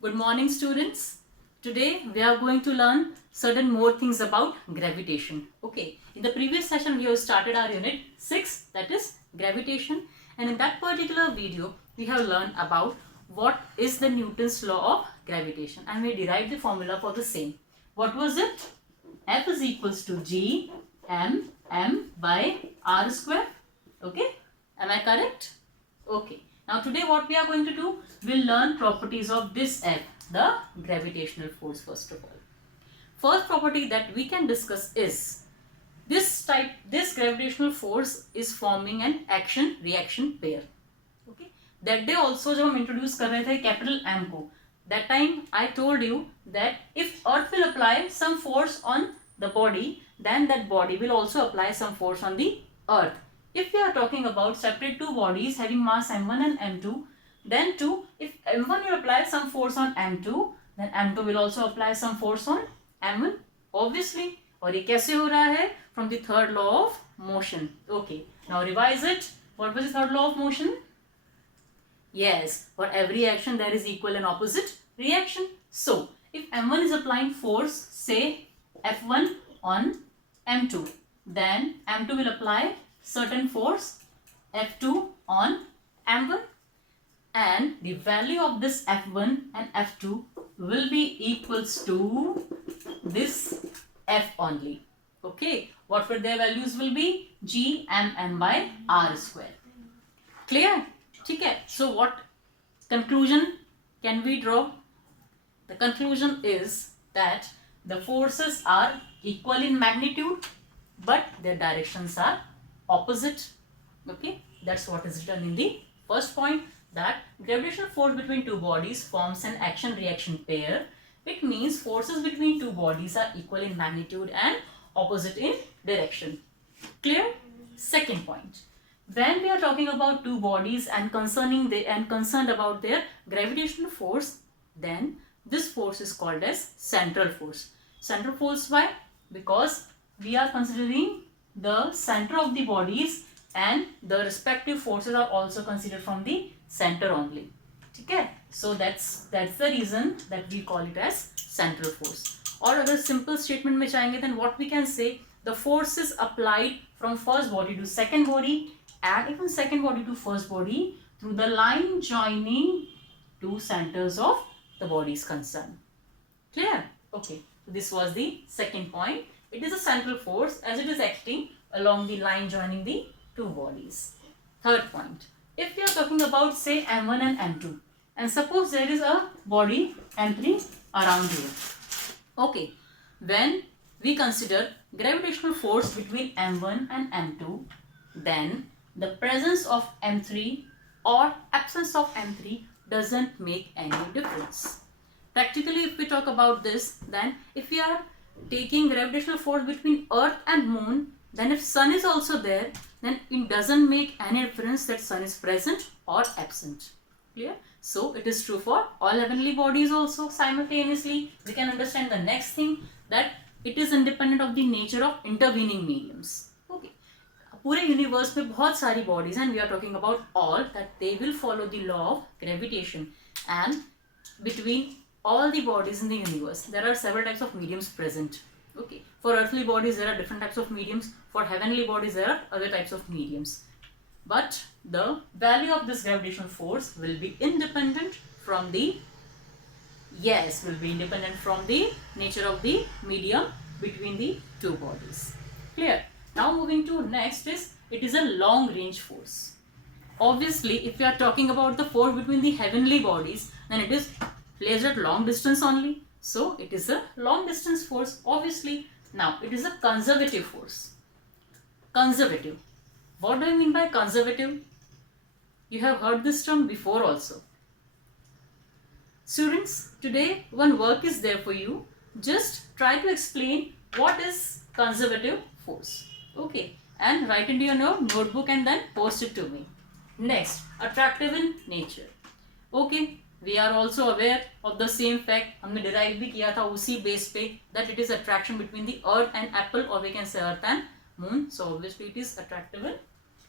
Good morning, students. Today we are going to learn certain more things about gravitation. Okay, in the previous session we have started our unit 6, that is gravitation, and in that particular video we have learned about what is the Newton's law of gravitation and we derived the formula for the same. What was it? F is equals to G m by r square. Okay, am I correct? Okay. Now today what we are going to do, we'll learn properties of this F, the gravitational force first of all. First property that we can discuss is this gravitational force is forming an action reaction pair. Okay. That day also जब हम introduce कर रहे थे capital M को, that time I told you that if earth will apply some force on the body, then that body will also apply some force on the earth. If we are talking about separate two bodies having mass m1 and m2, then too, if m1 will apply some force on m2, then m2 will also apply some force on m1, obviously. और ये कैसे हो रहा है? From the third law of motion. Okay, now revise it. What was the third law of motion? Yes, for every action there is equal and opposite reaction. So, if m1 is applying force, say f1 on m2, then m2 will apply certain force F2 on M1 and the value of this F1 and F2 will be equals to this F only. Okay, what will their values will be? G m by r square. Clear? Okay. So what conclusion can we draw? The conclusion is that the forces are equal in magnitude but their directions are opposite. Okay, that's what is written in the first point, that gravitational force between two bodies forms an action reaction pair. It means forces between two bodies are equal in magnitude and opposite in direction. Clear? Second point, when we are talking about two bodies and concerned about their gravitational force, then this force is called as central force. Central force, why? Because we are considering the center of the bodies and the respective forces are also considered from the center only. Okay, so that's the reason that we call it as central force. Or other simple statement में जाएंगे, then what we can say, the force is applied from first body to second body and even second body to first body through the line joining two centers of the bodies concerned. Clear? Okay, so this was the second point. It is a central force as it is acting along the line joining the two bodies. Third point, if we are talking about say M1 and M2 and suppose there is a body M3 around here. Okay, when we consider gravitational force between M1 and M2, then the presence of M3 or absence of M3 doesn't make any difference. Practically, if we talk about this, then if we are taking gravitational force between earth and moon, then if sun is also there, then it doesn't make any difference that sun is present or absent. Clear? So it is true for all heavenly bodies also simultaneously. We can understand the next thing, that it is independent of the nature of intervening mediums. Okay, पूरे universe में बहुत सारी bodies and we are talking about all, that they will follow the law of gravitation, and between all the bodies in the universe there are several types of mediums present. Okay, for earthly bodies there are different types of mediums, for heavenly bodies there are other types of mediums, but the value of this gravitational force will be independent from the nature of the medium between the two bodies. Clear? Now moving to next is, it is a long range force. Obviously if we are talking about the force between the heavenly bodies, then it is placed at long distance only. So it is a long distance force, obviously. Now it is a conservative force. Conservative. What do I mean by conservative? You have heard this term before also. Students, today one work is there for you. Just try to explain what is conservative force. Okay, and write into your notebook and then post it to me. Next, attractive in nature. Okay, we are also aware of the same fact, हमने derive भी किया था उसी base पे, that it is attraction between the earth and apple, or we can say earth and moon. So obviously it is attractive in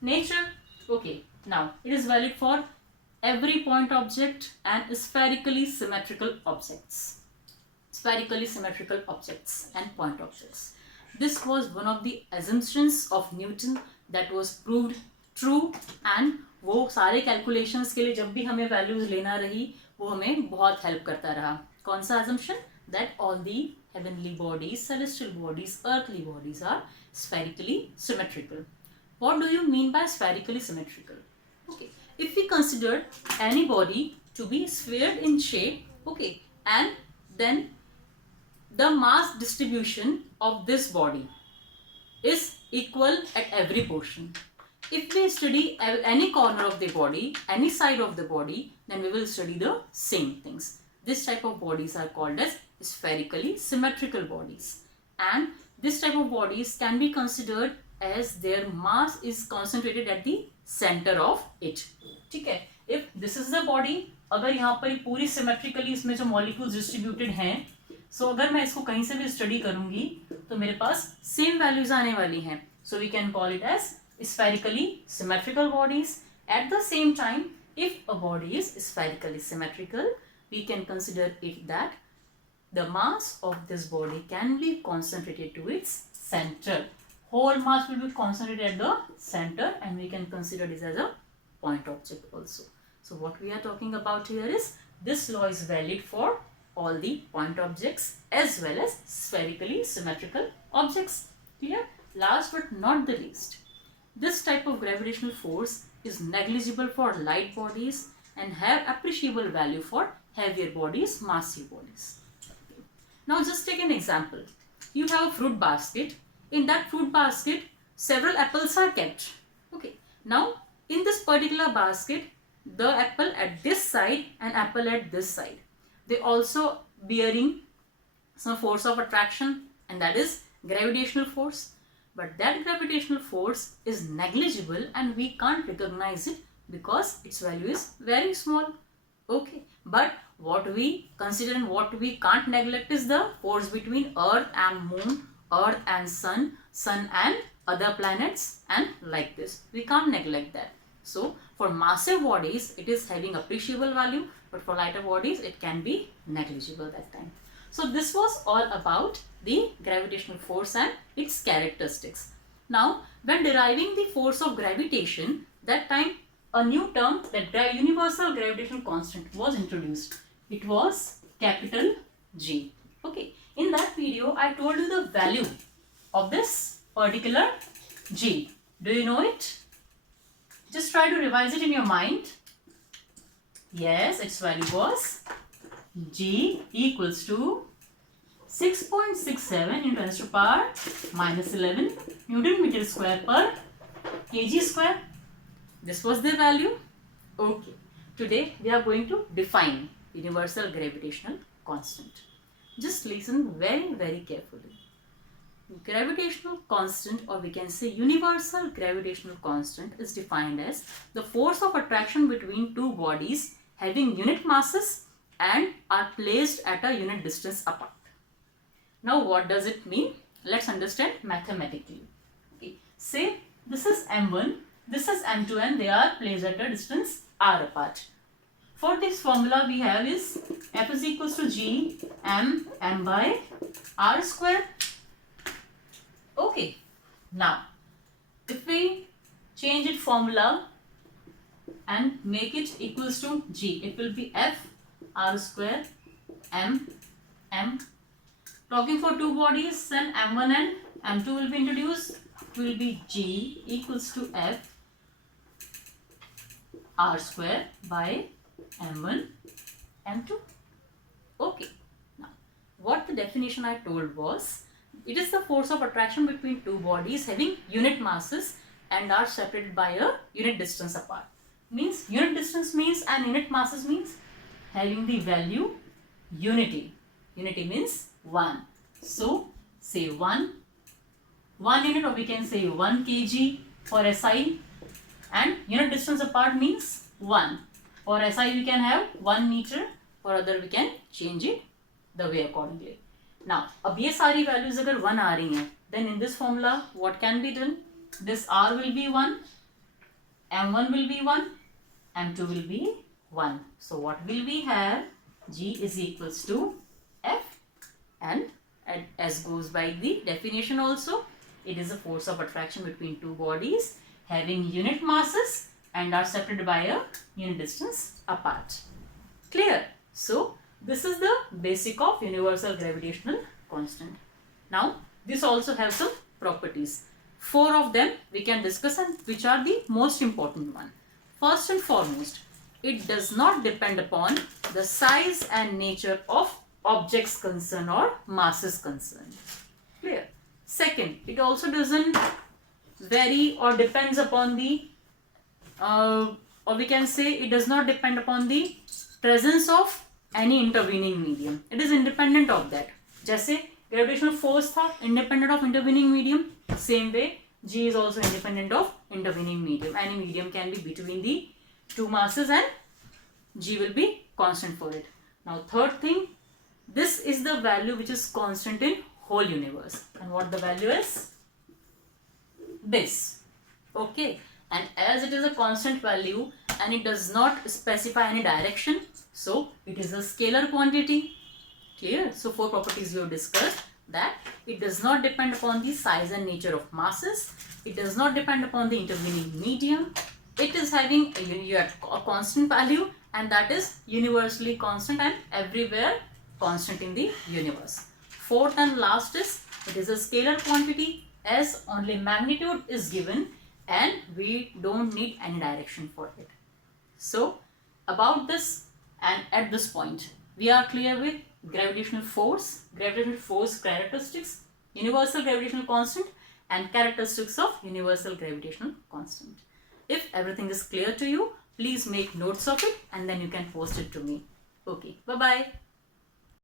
nature. Okay, now it is valid for every point object and spherically symmetrical objects. Spherically symmetrical objects and point objects. This was one of the assumptions of Newton that was proved true, and वो सारे calculations के लिए जब भी हमें values लेना रही वो हमें बहुत help करता रहा. कौन सा assumption? That all the heavenly bodies, celestial bodies, earthly bodies are spherically symmetrical. What do you mean by spherically symmetrical? Okay, if we consider any body to be sphere in shape, okay, and then the mass distribution of this body is equal at every portion. If we study any corner of the body, any side of the body, then we will study the same things. This type of bodies are called as spherically symmetrical bodies, and this type of bodies can be considered as their mass is concentrated at the center of it. ठीक है, if this is the body, अगर यहाँ पर पूरी symmetrically इसमें जो molecules distributed हैं, so अगर मैं इसको कहीं से भी study करूँगी तो मेरे पास same values आने वाली हैं. So we can call it as spherically symmetrical bodies. At the same time, if a body is spherically symmetrical, we can consider it that the mass of this body can be concentrated to its center. Whole mass will be concentrated at the center, and we can consider this as a point object also. So what we are talking about here is this law is valid for all the point objects as well as spherically symmetrical objects. Clear? Last but not the least, this type of gravitational force is negligible for light bodies and have appreciable value for heavier bodies, massive bodies. Now just take an example. You have a fruit basket. In that fruit basket, several apples are kept. Okay. Now, in this particular basket, the apple at this side and apple at this side, they also bearing some force of attraction, and that is gravitational force. But that gravitational force is negligible and we can't recognize it because its value is very small. Okay. But what we consider and what we can't neglect is the force between Earth and Moon, Earth and Sun, Sun and other planets, and like this. We can't neglect that. So, for massive bodies, it is having appreciable value, but for lighter bodies, it can be negligible that time. So, this was all about the gravitational force and its characteristics. Now, when deriving the force of gravitation, that time a new term, that universal gravitational constant, was introduced. It was capital G. Okay. In that video, I told you the value of this particular G. Do you know it? Just try to revise it in your mind. Yes, its value was G equals to 6.67 into 10 to the power minus 11 Newton meter square per kg square. This was the value. Okay. Today we are going to define universal gravitational constant. Just listen very carefully. Gravitational constant, or we can say universal gravitational constant, is defined as the force of attraction between two bodies having unit masses and are placed at a unit distance apart. Now what does it mean? Let's understand mathematically. Okay. Say this is m1, this is m2, and they are placed at a distance r apart. For this formula we have is F is equals to G m by r square. Okay. Now, if we change it formula and make it equals to G, it will be F r square m. Talking for two bodies, then m1 and m2 will be introduced. It will be G equals to F r square by m1 m2. Okay. Now, what the definition I told was, it is the force of attraction between two bodies having unit masses and are separated by a unit distance apart. Means unit distance means and unit masses means having the value unity. Unity means 1. So, say 1 unit, or we can say 1 kg for SI, and unit distance apart means 1. For SI we can have 1 meter, for other we can change it the way accordingly. Now, अब ये सारी values अगर 1 आ रही हैं, then in this formula what can be done? This R will be 1, M1 will be 1, M2 will be 1. So what will we have? G is equals to F, and as goes by the definition also, it is a force of attraction between two bodies having unit masses and are separated by a unit distance apart. Clear? So this is the basic of universal gravitational constant. Now this also has some properties. 4 of them we can discuss, and which are the most important one. First and foremost, it does not depend upon the size and nature of objects concerned or masses concerned. Clear? Second, it also doesn't vary or depends upon the or we can say it does not depend upon the presence of any intervening medium. It is independent of that. जैसे gravitational force था independent of intervening medium, same way G is also independent of intervening medium. Any medium can be between the two masses and G will be constant for it. Now third thing, this is the value which is constant in whole universe, and what the value is? This. Okay, and as it is a constant value and it does not specify any direction, so it is a scalar quantity. Clear? So 4 properties we have discussed, that it does not depend upon the size and nature of masses, it does not depend upon the intervening medium, it is having a constant value, and that is universally constant and everywhere constant in the universe. Fourth and last is, it is a scalar quantity as only magnitude is given and we don't need any direction for it. So about this, and at this point we are clear with gravitational force characteristics, universal gravitational constant, and characteristics of universal gravitational constant. If everything is clear to you, please make notes of it and then you can post it to me. Okay, bye bye.